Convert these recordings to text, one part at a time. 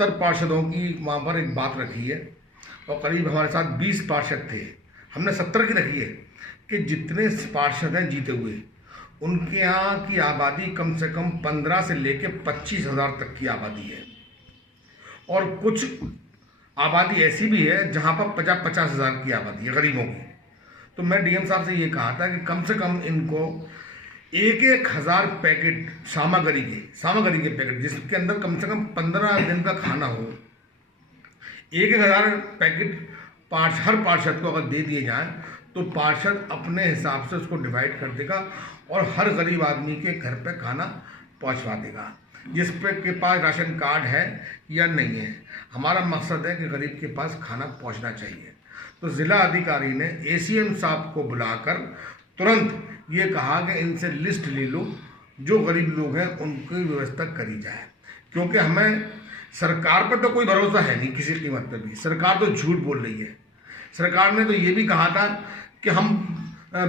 70 पार्षदों की वहाँ पर एक बात रखी है और करीब हमारे साथ 20 पार्षद थे। हमने 70 की रखी है कि जितने पार्षद हैं जीते हुए, उनके यहाँ की आबादी कम से कम 15 से लेकर 25,000 तक की आबादी है। और कुछ आबादी ऐसी भी है जहाँ पर 50,000 की आबादी है गरीबों की। तो मैं डीएम साहब से ये कहा था कि कम से कम इनको 1,000 पैकेट सामग्री के पैकेट, जिसके अंदर कम से कम 15 दिन का खाना हो, 1,000 पैकेट हर पार्षद को अगर दे दिए जाएं तो पार्षद अपने हिसाब से उसको डिवाइड कर देगा और हर गरीब आदमी के घर पे खाना पहुंचवा देगा, जिस पे के पास राशन कार्ड है या नहीं है। हमारा मकसद है कि गरीब के पास खाना पहुंचना चाहिए। तो ज़िला अधिकारी ने एसीएम साहब को बुलाकर तुरंत ये कहा कि इनसे लिस्ट ले लो, जो गरीब लोग हैं उनकी व्यवस्था करी जाए, क्योंकि हमें सरकार पर तो कोई भरोसा है नहीं किसी कीमत पर भी। सरकार तो झूठ बोल रही है। सरकार ने तो ये भी कहा था कि हम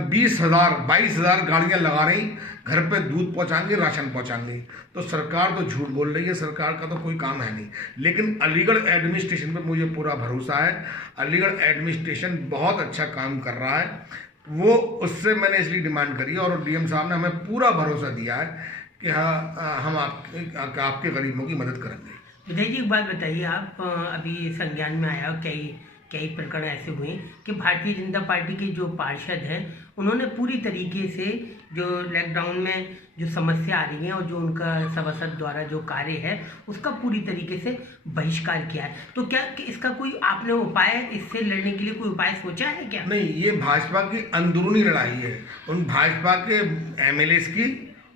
22,000 गाड़ियाँ लगा रही, घर पे दूध पहुँचाएंगे, राशन पहुँचाएंगे। तो सरकार तो झूठ बोल रही है, सरकार का तो कोई काम है नहीं। लेकिन अलीगढ़ एडमिनिस्ट्रेशन पे मुझे पूरा भरोसा है। अलीगढ़ एडमिनिस्ट्रेशन बहुत अच्छा काम कर रहा है। वो उससे मैंने इसलिए डिमांड करी और डीएम साहब ने हमें पूरा भरोसा दिया है कि हाँ, हम आपके गरीबों की मदद करेंगे। विजय जी, एक बात बताइए, आप अभी संज्ञान में आया कई प्रकरण ऐसे हुए कि भारतीय जनता पार्टी के जो पार्षद हैं उन्होंने पूरी तरीके से जो लॉकडाउन में जो समस्या आ रही है और जो उनका सभासद द्वारा जो कार्य है उसका पूरी तरीके से बहिष्कार किया है। तो क्या इसका कोई आपने उपाय, इससे लड़ने के लिए कोई उपाय सोचा है क्या? नहीं, ये भाजपा की अंदरूनी लड़ाई है, उन भाजपा के एमएलएस की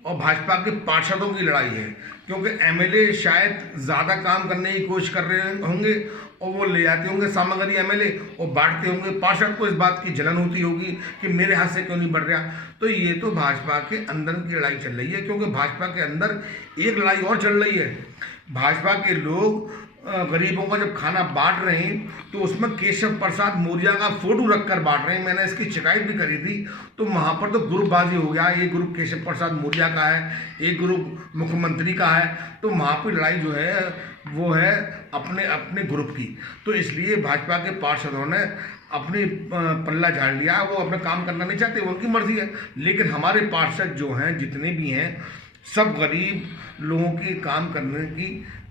और भाजपा के पार्षदों की लड़ाई है। क्योंकि एमएलए शायद ज़्यादा काम करने की कोशिश कर रहे होंगे और वो ले आते होंगे सामग्री एमएलए और बांटते होंगे। पार्षद को इस बात की जलन होती होगी कि मेरे हाथ से क्यों नहीं बढ़ रहा। तो ये तो भाजपा के अंदर की लड़ाई चल रही है, क्योंकि भाजपा के अंदर एक लड़ाई और चल रही है। भाजपा के लोग गरीबों का जब खाना बांट रहे हैं तो उसमें केशव प्रसाद मौर्य का फोटो रखकर बांट रहे हैं। मैंने इसकी शिकायत भी करी थी। तो वहाँ पर तो ग्रुपबाजी हो गया, एक ग्रुप केशव प्रसाद मौर्य का है, एक ग्रुप मुख्यमंत्री का है। तो वहाँ पर लड़ाई जो है वो है अपने अपने ग्रुप की। तो इसलिए भाजपा के पार्षदों ने अपनी पल्ला झाड़ लिया। वो अपना काम करना नहीं चाहते, वो उनकी मर्जी है। लेकिन हमारे पार्षद जो हैं, जितने भी हैं, सब गरीब लोगों की काम करने की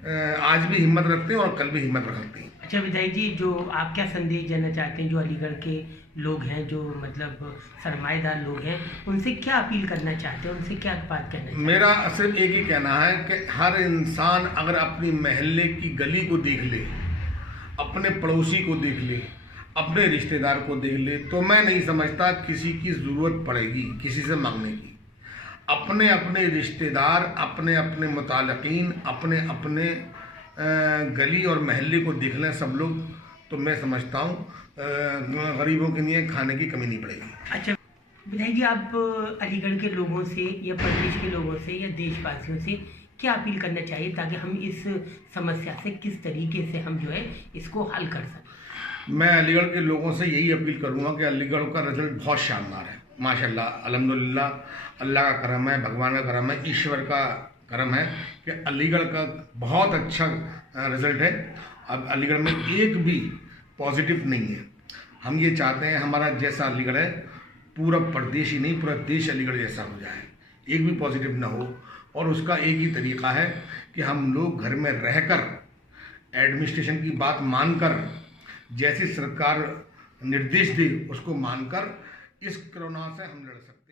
आज भी हिम्मत रखते हैं और कल भी हिम्मत रखते हैं। अच्छा विधायक जी, जो आप क्या संदेश देना चाहते हैं जो अलीगढ़ के लोग हैं, जो मतलब सरमाएदार लोग हैं, उनसे क्या अपील करना चाहते हैं, उनसे क्या बात कहना चाहते हैं? मेरा सिर्फ एक ही कहना है कि हर इंसान अगर अपनी मोहल्ले की गली को देख ले, अपने पड़ोसी को देख ले, अपने रिश्तेदार को देख ले, तो मैं नहीं समझता किसी की ज़रूरत पड़ेगी किसी से मांगने की। अपने अपने रिश्तेदार, अपने अपने मुताल्लिकीन, अपने अपने गली और मोहल्ले को देख लें सब लोग, तो मैं समझता हूँ गरीबों के लिए खाने की कमी नहीं पड़ेगी। अच्छा विधायक जी, आप अलीगढ़ के लोगों से या प्रदेश के लोगों से या देशवासियों से क्या अपील करना चाहिए ताकि हम इस समस्या से किस तरीके से हम जो है इसको हल कर सकें? मैं अलीगढ़ के लोगों से यही अपील करूँगा कि अलीगढ़ का रिजल्ट बहुत शानदार है, माशाल्लाह, अल्हम्दुलिल्लाह। अल्लाह का करम है, भगवान का करम है, ईश्वर का करम है कि अलीगढ़ का बहुत अच्छा रिजल्ट है। अब अलीगढ़ में एक भी पॉजिटिव नहीं है। हम ये चाहते हैं हमारा जैसा अलीगढ़ है पूरा प्रदेश ही नहीं, पूरा देश अलीगढ़ जैसा हो जाए, एक भी पॉजिटिव ना हो। और उसका एक ही तरीका है कि हम लोग घर में रहकर एडमिनिस्ट्रेशन की बात मानकर, जैसी सरकार निर्देश दे उसको मानकर इस कोरोना से हम लड़ सकते हैं।